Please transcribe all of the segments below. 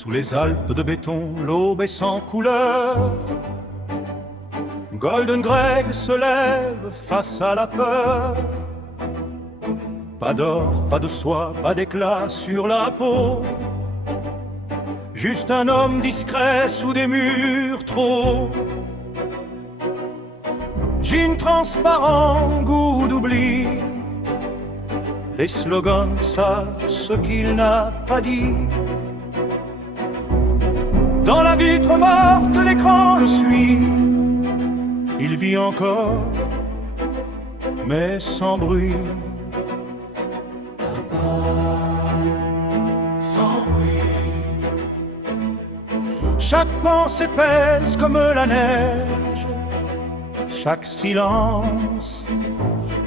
Sous les Alpes de béton, l'aube est sans couleur. Golden Greg se lève face à la peur. Pas d'or, pas de soie, pas d'éclat sur la peau. Juste un homme discret sous des murs trop. Jean transparent, goût d'oubli. Les slogans savent ce qu'il n'a pas dit. Dans la vitre morte, l'écran le suit. Il vit encore, mais sans bruit. Sans bruit. Chaque pensée pèse comme la neige. Chaque silence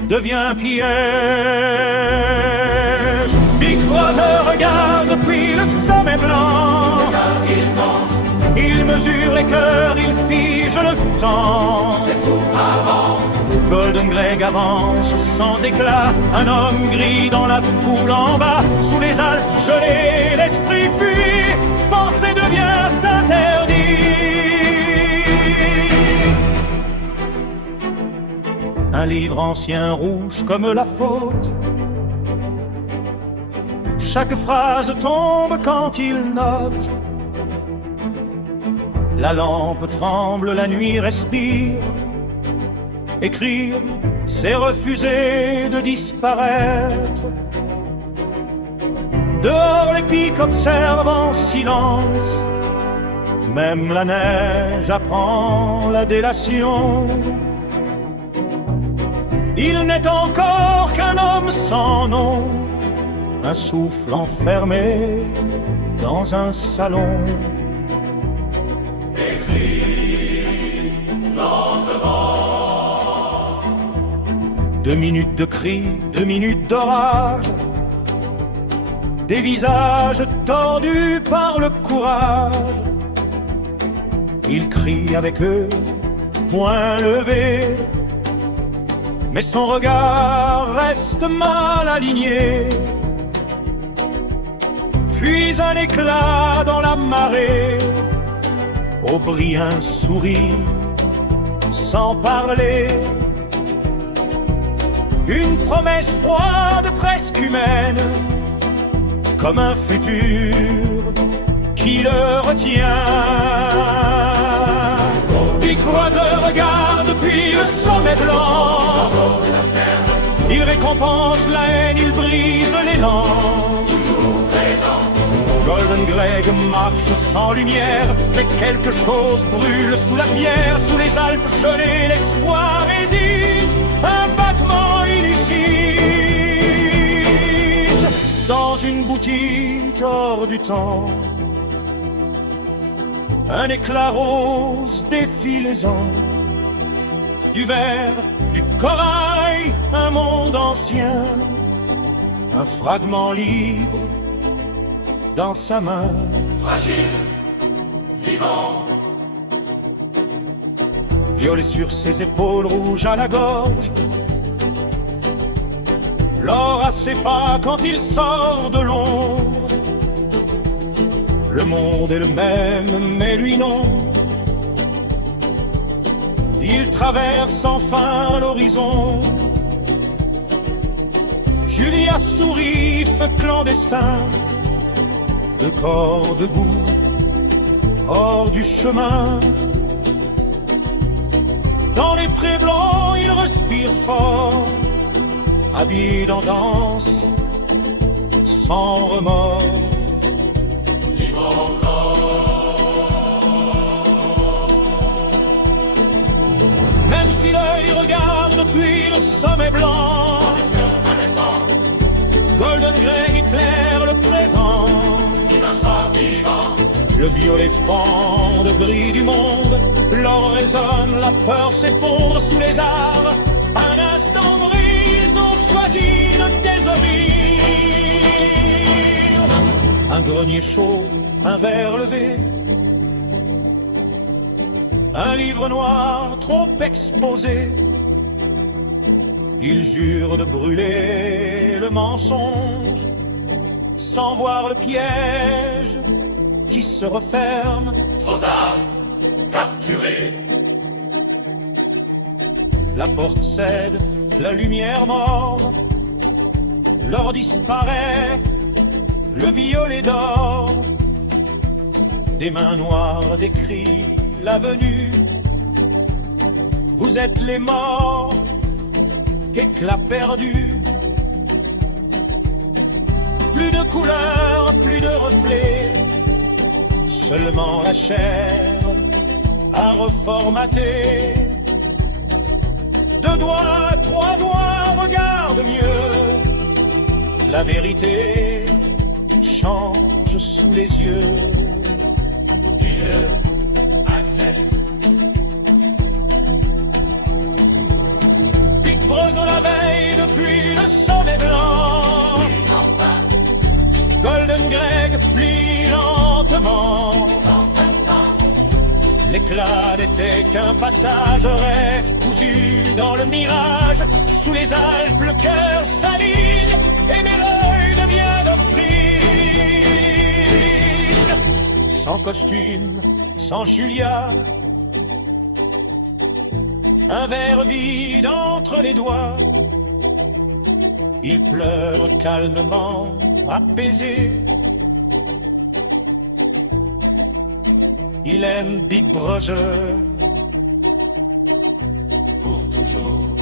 devient piège. Big Brother regarde depuis le sommet blanc. Il mesure les cœurs, il fige le temps. C'est tout avant. Golden Greg avance sans éclat. Un homme gris dans la foule en bas. Sous les Alpes gelées, l'esprit fuit. Penser devient interdit. Un livre ancien rouge comme la faute. Chaque phrase tombe quand il note. La lampe tremble, la nuit respire. Écrire, c'est refuser de disparaître. Dehors les pics observent en silence. Même la neige apprend la délation. Il n'est encore qu'un homme sans nom. Un souffle enfermé dans un salon. Écrit lentement. 2 minutes de cris, 2 minutes d'orage. Des visages tordus par le courage. Il crie avec eux, poing levé. Mais son regard reste mal aligné. Puis un éclat dans la marée. Au bris un sourire, sans parler. Une promesse froide, presque humaine. Comme un futur qui le retient. Big Brother regarde depuis le sommet blanc. Il récompense la haine, il brise l'élan. Toujours présent. Golden Greg marche sans lumière, mais quelque chose brûle sous la pierre. Sous les Alpes gelées, l'espoir hésite. Un battement illicite. Dans une boutique hors du temps, un éclat rose défie les ans. Du verre, du corail, un monde ancien. Un fragment libre dans sa main. Fragile, vivant. Violet sur ses épaules, rouge à la gorge. L'or à ses pas quand il sort de l'ombre. Le monde est le même, mais lui non. Il traverse enfin l'horizon. Julia sourit, feu clandestin. Le corps debout, hors du chemin. Dans les prés blancs, il respire fort. Habillé en danse, sans remords. Libre encore. Même si l'œil regarde depuis le sommet blanc. Golden Greg éclaire le présent. Le violet fend le gris du monde. L'or résonne, la peur s'effondre sous les arbres. Un instant brille, ils ont choisi de désobéir. Un grenier chaud, un verre levé. Un livre noir trop exposé. Il jure de brûler le mensonge sans voir le piège qui qui se referme. Trop tard, capturé. La porte cède, la lumière mord. L'or disparaît, le violet d'or. Des mains noires décrient la venue. Vous êtes les morts, qu'éclat perdu. Plus de couleurs, plus de reflets, seulement la chair à reformater. Deux doigts, trois doigts, regarde mieux. La vérité change sous les yeux. Dis-le, accepte. Big Brother la veille depuis le sommet blanc. Enfin, Golden Greg plie lentement. L'éclat n'était qu'un passage, rêve cousu dans le mirage. Sous les Alpes, le cœur s'aligne et mes l'œil devient doctrine. Sans costume, sans Julia, un verre vide entre les doigts. Il pleure calmement, apaisé. Il aime Big Brother pour toujours.